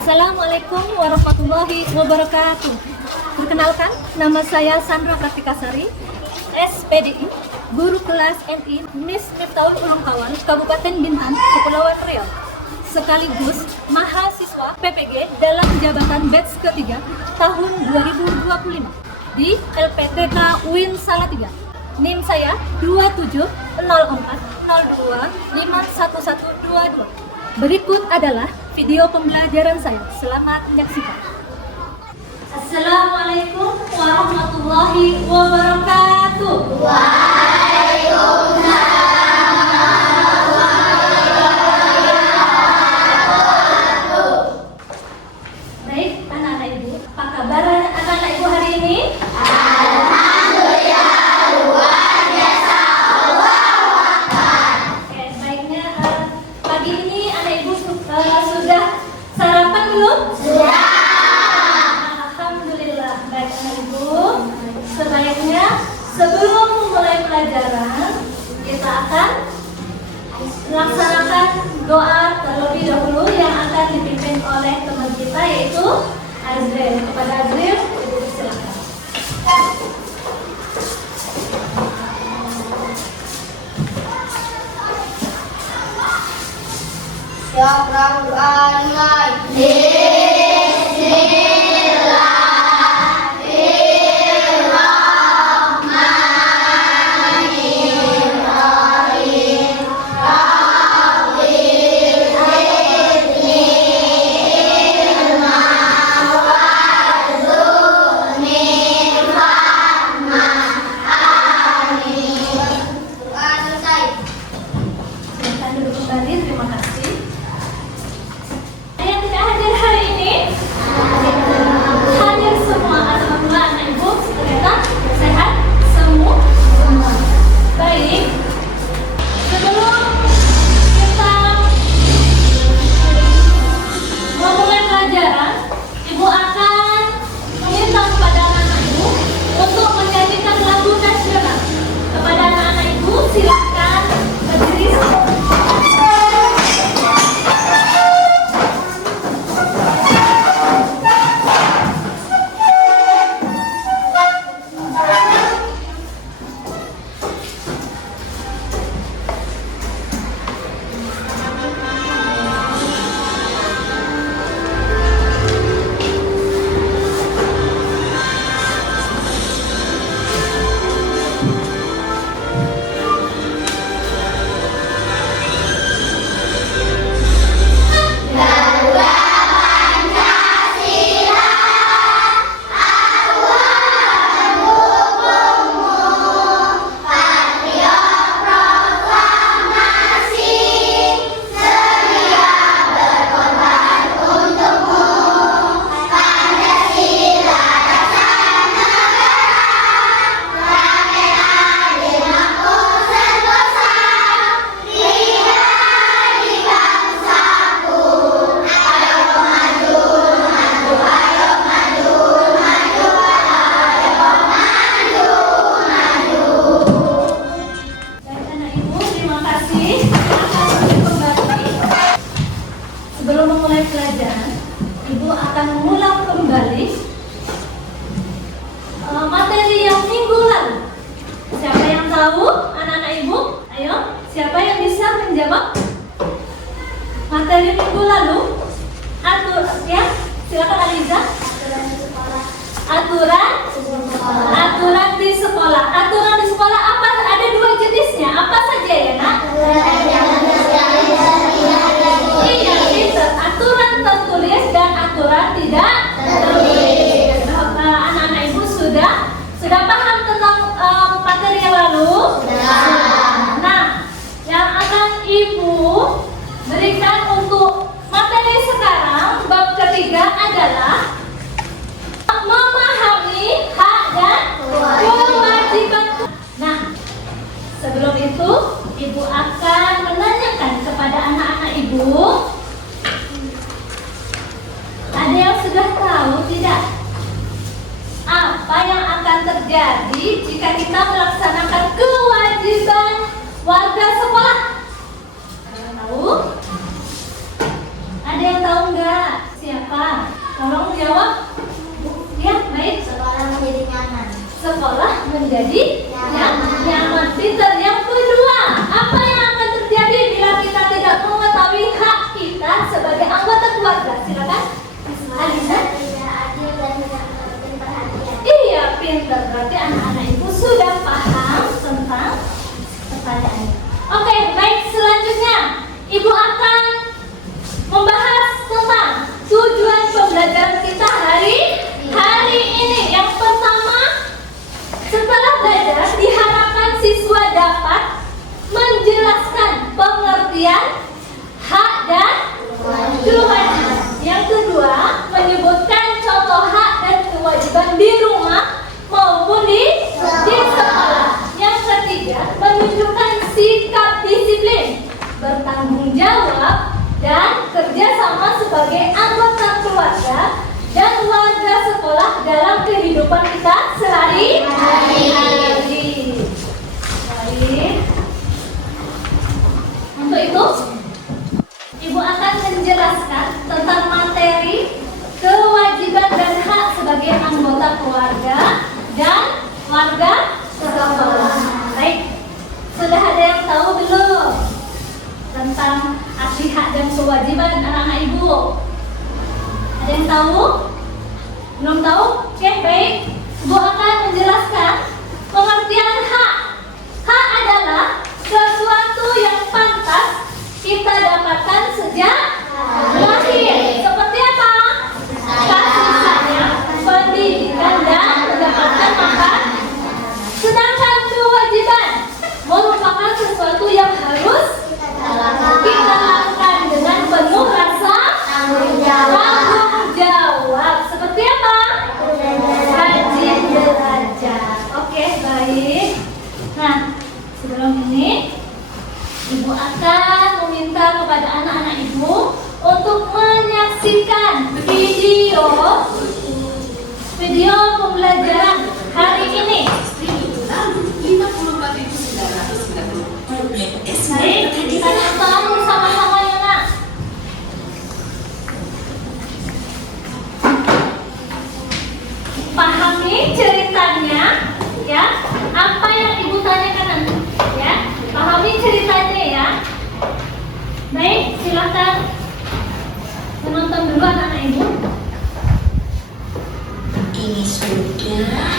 Assalamualaikum warahmatullahi wabarakatuh. Perkenalkan, nama saya Sandra Kartikasari, SPDI, guru kelas NI Miss Miftahul Ulum Kawan, Kabupaten Bintan, Kepulauan Riau, sekaligus mahasiswa PPG dalam jabatan batch ketiga tahun 2025 di LPTK UIN Salatiga. NIM saya 270402511122. Berikut adalah video pembelajaran saya. Selamat menyaksikan. Assalamualaikum warahmatullahi wabarakatuh. Baik, anak-anak ibu, apa kabar anak-anak ibu hari ini? Sudah sarapan belum? Sudah. Alhamdulillah. Baik anak ibu, sebaiknya sebelum mulai pelajaran kita akan laksanakan doa terlebih dahulu yang akan dipimpin oleh teman kita yaitu Azril. Kepada Azril, ibu silakan. Silakan duduk kembali, terima kasih. Yang tidak hadir hari ini hadir semua. Alhamdulillah anak ibu ternyata sehat semua. Baik, sebelum kita memulai pelajaran, ibu akan meminta kepada anak-anak ibu untuk menyanyikan lagu nasional. Kepada anak-anak ibu silakan berdiri. Sebelum memulai pelajaran, ibu akan mengulang kembali materi yang minggu lalu. Siapa yang tahu, anak-anak ibu? Ayo, siapa yang bisa menjawab materi minggu lalu? Ya, silakan Aliza. Aturan di sekolah. Aturan di sekolah apa? Ada dua jenisnya. Apa saja ya, Nak? Iya, itu aturan tertulis dan aturan tidak tertulis. Anak-anak ibu sudah paham tentang materi yang lalu? Nah, yang akan ibu berikan untuk materi sekarang bab ketiga adalah memahami hak dan kewajiban. Nah, sebelum itu ibu akan menanyakan kepada anak-anak ibu, ada yang sudah tahu tidak apa yang akan terjadi jika kita melaksanakan kewajiban warga sekolah? Ada yang tahu? Ada yang tahu nggak? Siapa itu? Ibu akan menjelaskan tentang materi, kewajiban dan hak sebagai anggota keluarga dan warga sekolah. Baik, sudah ada yang tahu belum tentang arti hak dan kewajiban anak-anak ibu? Ada yang tahu? Belum tahu? Oke, baik. Ibu akan menjelaskan pengertian hak. Hak adalah sesuatu yang pantas kita dapatkan sejak lahir. Seperti apa? Kasih sayang, pendidikan, dan mendapatkan makan. Sedangkan kewajiban merupakan sesuatu yang harus kita lakukan dengan penuh rasa tanggung jawab. Seperti apa? Rajin belajar. Oke, baik. Nah, sebelum ini Ibu akan meminta kepada anak-anak ibu untuk menyaksikan video pembelajaran hari ini. Baik, kita nonton bersama-sama ya nak. Pahami ceritanya ya. Apa yang ibu tanyakan nanti ya. Pahami ceritanya ya. Baik, silakan menonton dulu anak-anak ibu. Ini sudah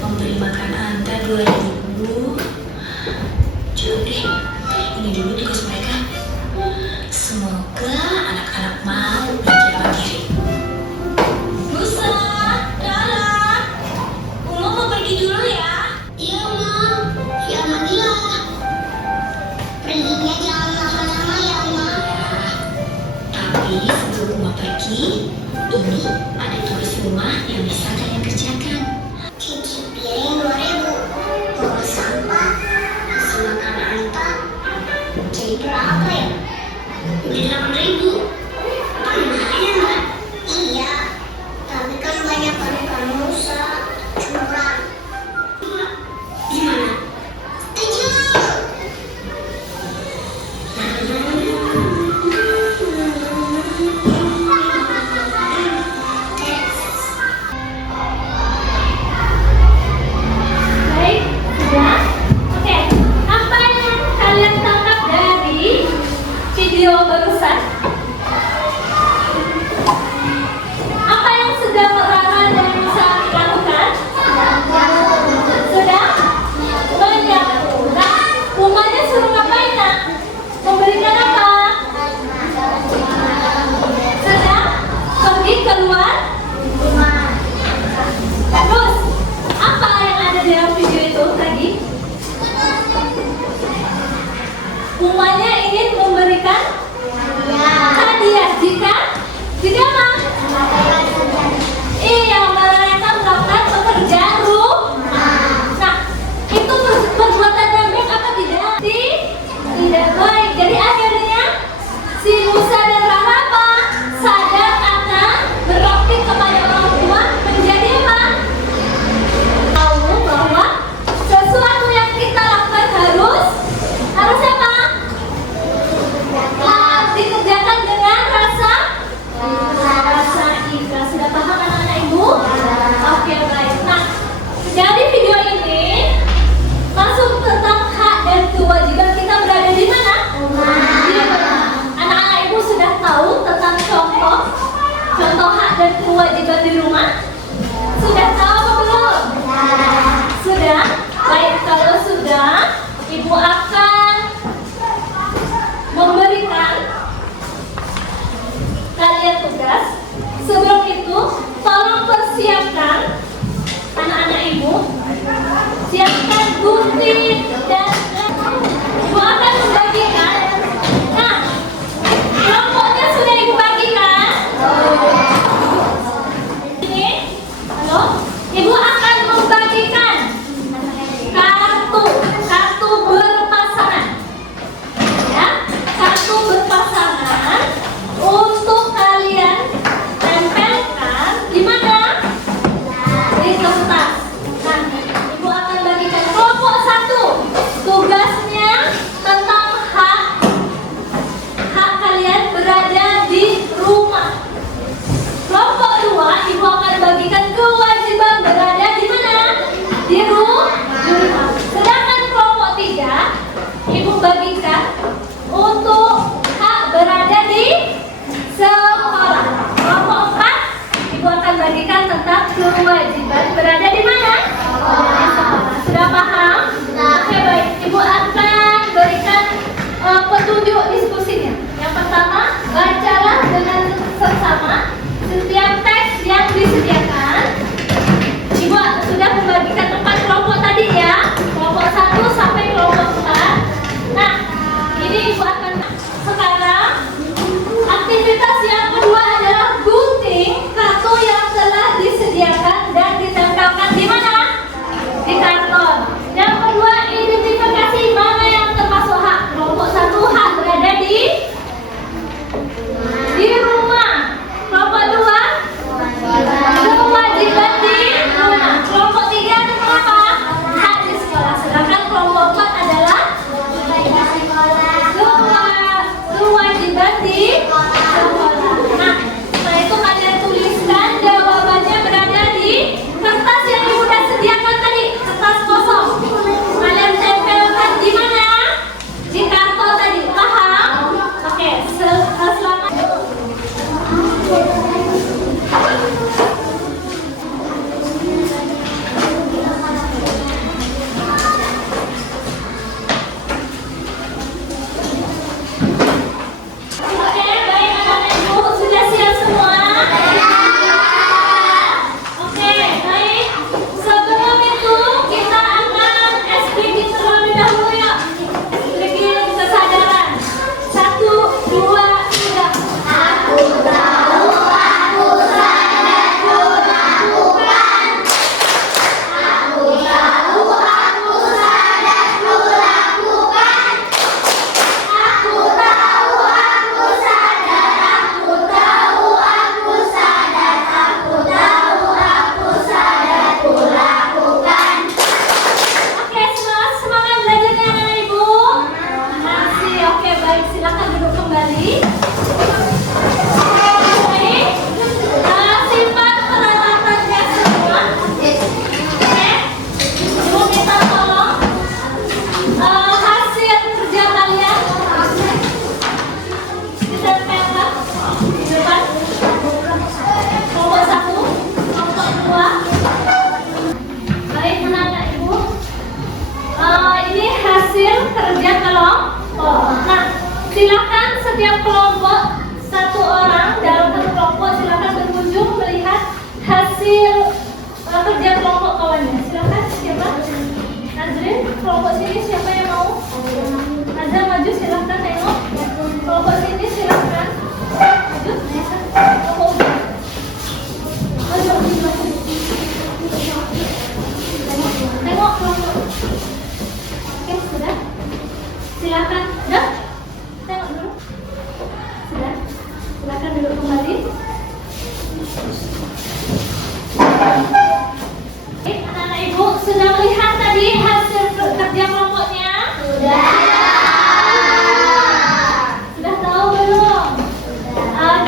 memberi makan Anda 2.000. Coba deh, ini dulu tugas mereka. Semoga anak-anak mau belajar mandiri. Nusa, Dara, Uma mau pergi dulu ya. Iya, Uma. Ya, mandilah. Perginya jangan lama-lama ya, Uma. Tapi sebelum Uma pergi, ini ada tugas rumah yang bisa kalian kerjakan. Cuci piring 2.000, bawa sampah, kasih makan Anta. Jadi berapa ya? Jadi 8.000. Lumayan kan? Iya, tapi kan banyak kan Musa curang. Gimana? Setuju. Baik, sudah. Oke, apa yang kalian tangkap dari video barusan? Apa yang sedang Rara dan Musa lakukan? Sudah menyapu. Nah, rumahnya suruh ngapain nak? Memberikan apa? Sedang pergi keluar rumah. Terus, apa yang ada di dalam video itu tadi? Umanya ingin memberikan hadiah jika apa? Iya, mereka melakukan pekerjaan rumah. Nah, itu perbuatan yang baik apa tidak? Tidak baik. Jadi akhirnya si Musa dan Rara apa? Sadar akan berbakti kepada orang tua menjadi apa? Tahu bahwa sesuatu yang kita lakukan harus apa? Dikerjakan dengan rasa di sekolah. Nah, setelah itu kalian tuliskan jawabannya berada di kertas yang ibu udah sediakan tadi, kertas kosong. Kalian tempelkan di mana? Di karton tadi, paham? Oke, selamat. Oke, baik anak-anak ibu, sudah siap semua? Oke, baik. Sebelum itu kita akan SPG terlebih dahulu ya. SPG kesadaran. 1, 2, 3. Aku tahu, aku sadar, ku lakukan. Aku tahu, aku sadar, ku lakukan. Aku tahu, aku sadar, aku tahu, aku sadar, aku tahu, aku sadar, ku lakukan. Oke, semangat belajarnya anak ibu. Masih, oke baik, silakan duduk kembali. Baik, simpan peralatannya semua. Oke, ibu minta tolong hasil kerja kalian ditempelkan di depan. Kelompok 1, kelompok 2. Baik anak-anak ibu, ini hasil kerja kelompok. Nah, silakan setiap kelompok 1 orang dalam satu kelompok silakan berkunjung melihat hasil kerja kelompok kawannya. Silakan siapa? Nazrin, kelompok sini siapa yang mau? Nazrin maju silakan tengok. Kelompok sini silakan maju. Kelompok udah. Maju. Tengok kelompok. Oke, sudah. Silakan. Udah? Tengok dulu. Sudah. Silakan duduk kembali. Oke, anak-anak ibu sudah melihat tadi hasil kerja kelompoknya? Sudah. Sudah tahu belum?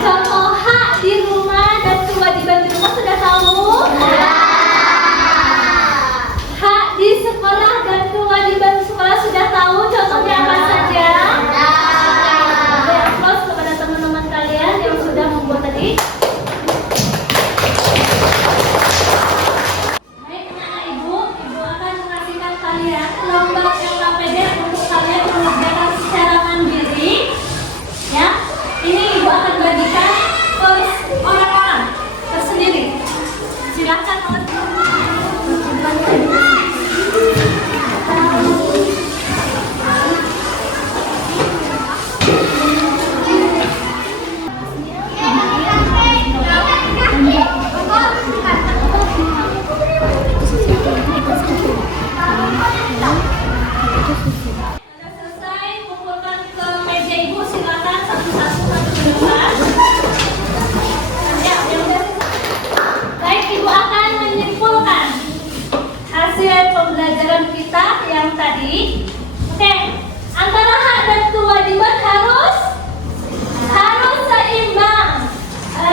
Contoh hak di rumah dan kewajiban di rumah sudah tahu? Hak di sekolah dan kewajiban di sekolah sudah tahu? Contohnya apa saja? Beri aplaus kepada teman-teman kalian yang sudah membuat tadi. Baik anak-anak ibu akan mengasihkan kalian lembar LKPD untuk kalian mengerjakan secara mandiri. Ya, ini ibu akan bagikan ke orang-orang tersendiri. Silakan Sudah selesai, kumpulkan ke meja ibu. Silakan satu-satu maju ke depan. Ya, udah. Baik, ibu akan menyimpulkan hasil pembelajaran kita yang tadi. Oke, antara hak dan kewajiban harus seimbang.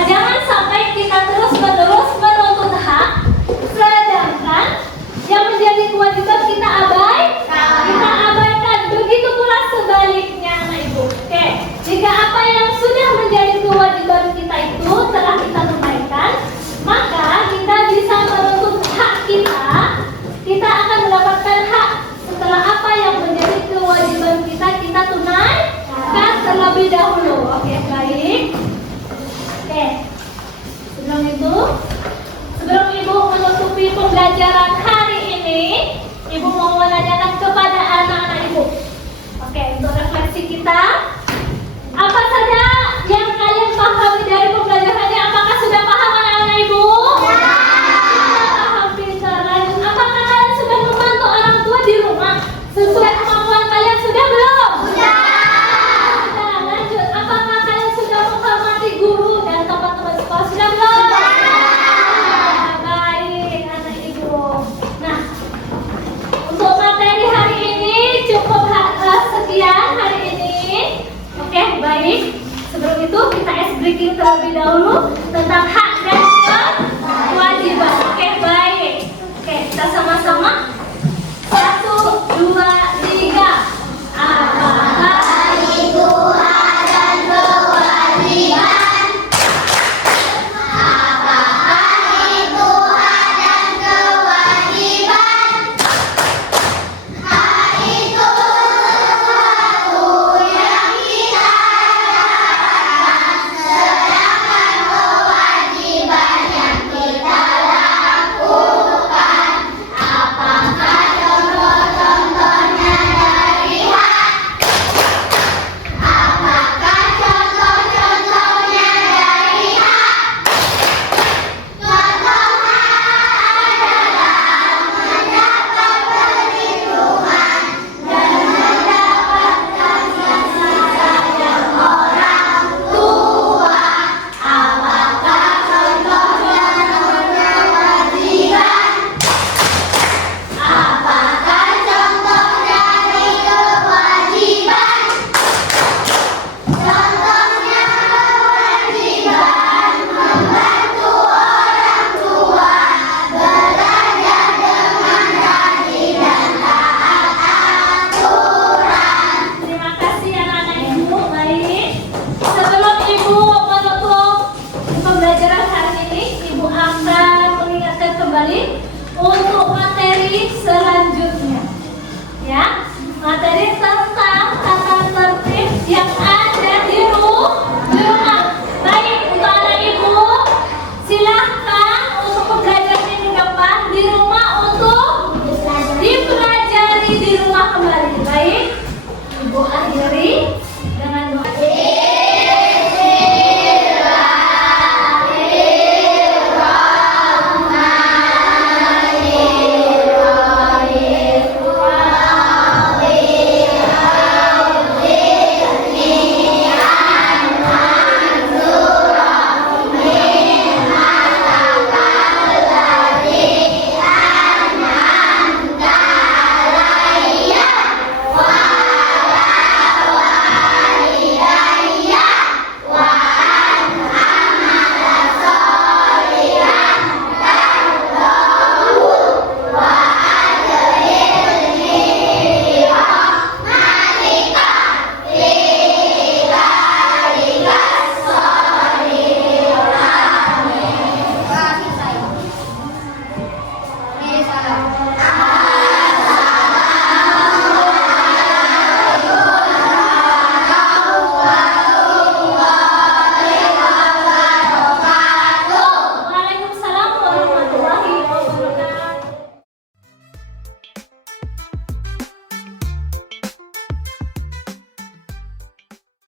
Jangan sampai kita terus-menerus menuntut hak, sedangkan yang menjadi kewajiban kita abaikan. Begitu pula sebaliknya, anak ibu. Oke, jika apa yang sudah menjadi kewajiban kita itu telah kita tunaikan, maka kita bisa menuntut hak kita. Kita akan mendapatkan hak setelah apa yang menjadi kewajiban kita tunaikan terlebih dahulu. Oke, baik. Oke, sebelum ibu menutupi pembelajaran hari ini, ibu mau menanyakan kepada anak-anak ibu. Oke, untuk refleksi kita, apa saja yang kalian pahami dari pembelajaran ini? Apakah sudah paham anak-anak ibu? Sudah paham, pintar. Lanjut, apakah kalian sudah membantu orang tua di rumah sesuai kemampuan kalian? Sudah belum? Sudah. Lanjut, apakah kalian sudah menghormati guru dan teman-teman sekolah? Sudah belum? Sudah. Baik, anak ibu. Nah, untuk materi begitu kita ice breaking terlebih dahulu tentang